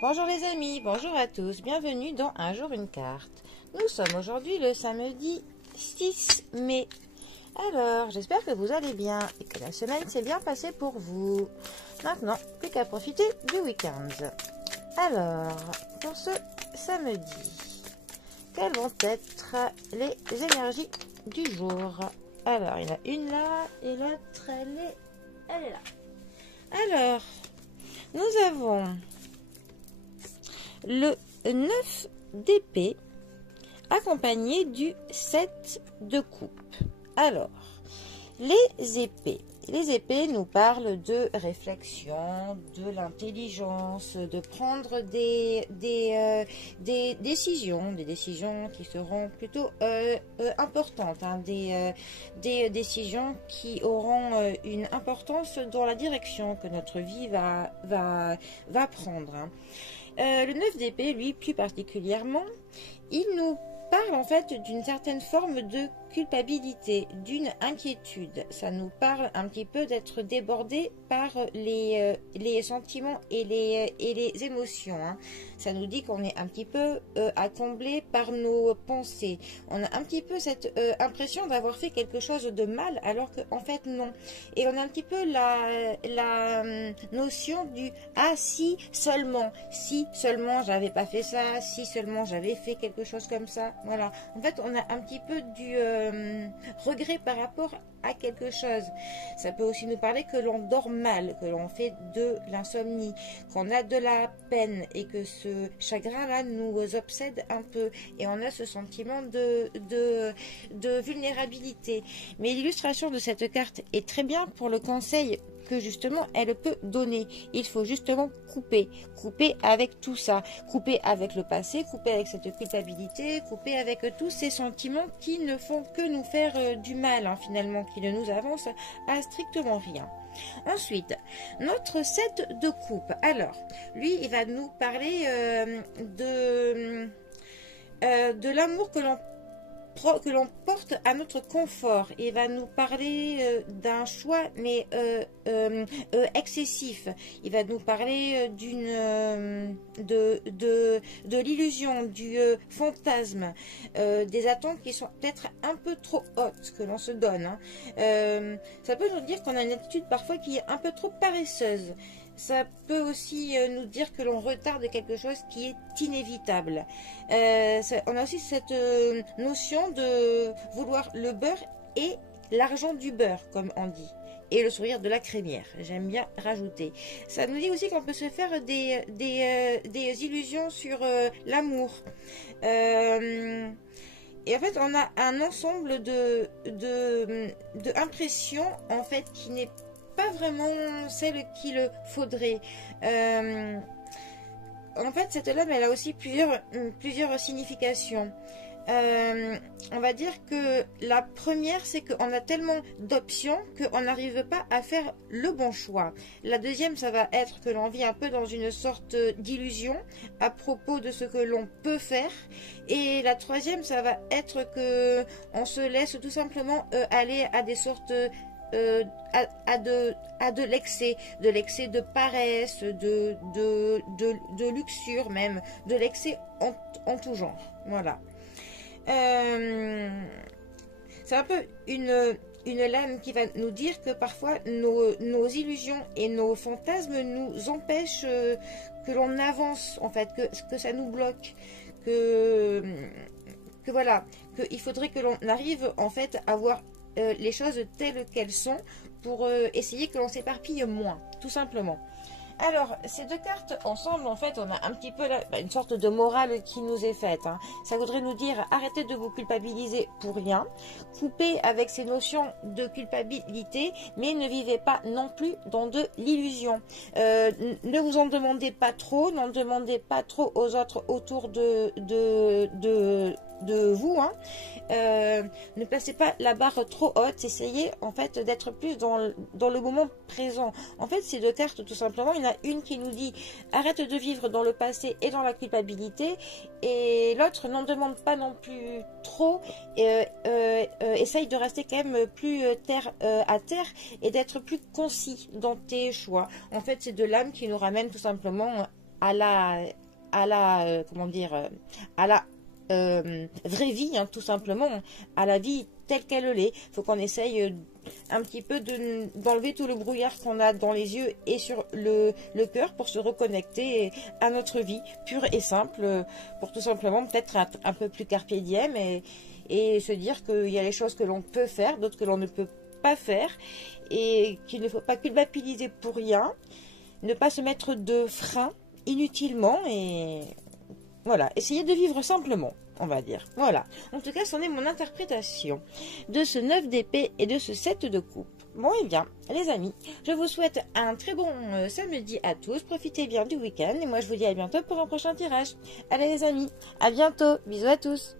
Bonjour les amis, bonjour à tous, bienvenue dans Un jour une carte. Nous sommes aujourd'hui le samedi 6 mai. Alors, j'espère que vous allez bien et que la semaine s'est bien passée pour vous. Maintenant, plus qu'à profiter du week-end. Alors, pour ce samedi, quelles vont être les énergies du jour? Alors, il y en a une là et l'autre, elle est là. Alors, nous avons le 9 d'épée accompagné du 7 de coupe. Alors, les épées nous parlent de réflexion, de l'intelligence, de prendre des décisions qui seront plutôt importantes, hein, des décisions qui auront une importance dans la direction que notre vie va prendre. Hein. Le 9 d'épée, lui, plus particulièrement, il nous parle en fait d'une certaine forme de culpabilité, d'une inquiétude. Ça nous parle un petit peu d'être débordé par les sentiments et les émotions. Hein. Ça nous dit qu'on est un petit peu accablé par nos pensées. On a un petit peu cette impression d'avoir fait quelque chose de mal alors qu'en fait non. Et on a un petit peu la notion du « ah si seulement j'avais pas fait ça, si seulement j'avais fait quelque chose comme ça ». Voilà. En fait, on a un petit peu du regret par rapport à quelque chose. Ça peut aussi nous parler que l'on dort mal, que l'on fait de l'insomnie, qu'on a de la peine et que ce chagrin-là nous obsède un peu et on a ce sentiment de vulnérabilité. Mais l'illustration de cette carte est très bien pour le conseil que justement elle peut donner. Il faut justement couper avec tout ça, couper avec le passé, couper avec cette culpabilité, couper avec tous ces sentiments qui ne font que nous faire du mal, hein, finalement, qui ne nous avancent à strictement rien. Ensuite, notre 7 de coupe. Alors, lui, il va nous parler de l'amour que l'on porte à notre confort et va nous parler d'un choix mais excessif. Il va nous parler de l'illusion, du fantasme, des attentes qui sont peut-être un peu trop hautes que l'on se donne. Hein. Ça peut nous dire qu'on a une attitude parfois qui est un peu trop paresseuse. Ça peut aussi nous dire que l'on retarde quelque chose qui est inévitable. On a aussi cette notion de vouloir le beurre et l'argent du beurre, comme on dit. Et le sourire de la crémière, j'aime bien rajouter. Ça nous dit aussi qu'on peut se faire des illusions sur l'amour. Et en fait, on a un ensemble de impressions en fait qui n'est pas vraiment celle qu'il faudrait. En fait, cette lame, elle a aussi plusieurs significations. On va dire que la première, c'est qu'on a tellement d'options qu'on n'arrive pas à faire le bon choix. La deuxième, ça va être que l'on vit un peu dans une sorte d'illusion à propos de ce que l'on peut faire. Et la troisième, ça va être que on se laisse tout simplement aller à des sortes à de l'excès de paresse, de luxure même, de l'excès en tout genre. Voilà. C'est un peu une lame qui va nous dire que parfois nos illusions et nos fantasmes nous empêchent que l'on avance, en fait, que ça nous bloque, que voilà, qu'il faudrait que l'on arrive en fait à voir les choses telles qu'elles sont pour essayer que l'on s'éparpille moins, tout simplement. Alors, ces deux cartes ensemble, en fait, on a un petit peu une sorte de morale qui nous est faite. Hein. Ça voudrait nous dire, arrêtez de vous culpabiliser pour rien, coupez avec ces notions de culpabilité, mais ne vivez pas non plus dans de l'illusion. Ne vous en demandez pas trop, n'en demandez pas trop aux autres autour de vous. Hein. Ne placez pas la barre trop haute, essayez en fait d'être plus dans le moment présent. En fait, ces deux cartes, tout simplement, il y en a une qui nous dit arrête de vivre dans le passé et dans la culpabilité, et l'autre n'en demande pas non plus trop, essaye de rester quand même plus terre à terre et d'être plus concis dans tes choix. En fait, c'est de l'âme qui nous ramène tout simplement à comment dire, à la vraie vie, hein, tout simplement, à la vie telle qu'elle l'est. Il faut qu'on essaye un petit peu d'enlever tout le brouillard qu'on a dans les yeux et sur le cœur pour se reconnecter à notre vie pure et simple, pour tout simplement peut-être être un peu plus carpe diem et se dire qu'il y a les choses que l'on peut faire, d'autres que l'on ne peut pas faire, et qu'il ne faut pas culpabiliser pour rien, ne pas se mettre de frein inutilement, et voilà, essayer de vivre simplement, on va dire. Voilà, en tout cas, c'en est mon interprétation de ce 9 d'épée et de ce 7 de coupe. Bon, et bien, les amis, je vous souhaite un très bon samedi à tous. Profitez bien du week-end et moi, je vous dis à bientôt pour un prochain tirage. Allez, les amis, à bientôt. Bisous à tous.